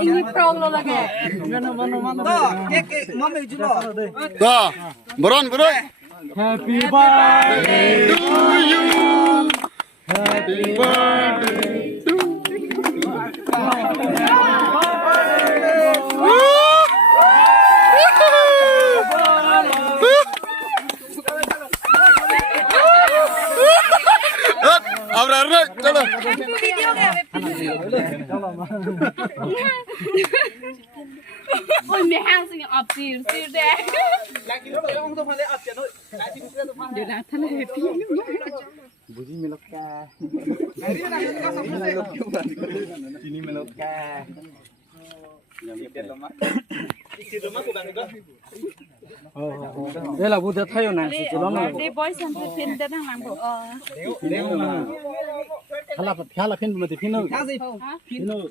ini problem lagi. Dah, beron. Happy birthday To you, happy birthday to अब रहे चलो Video nggak? Ôi mẹ hàng sinh ọp xìu đấy. Điều là thân này phí. Buji meloka. Sini meloka. Đây là bút thay này, chỉ đó này. Đi bói xem phim đến thằng làm bộ. Khá là phim mà thì phim nữa. Phim nữa.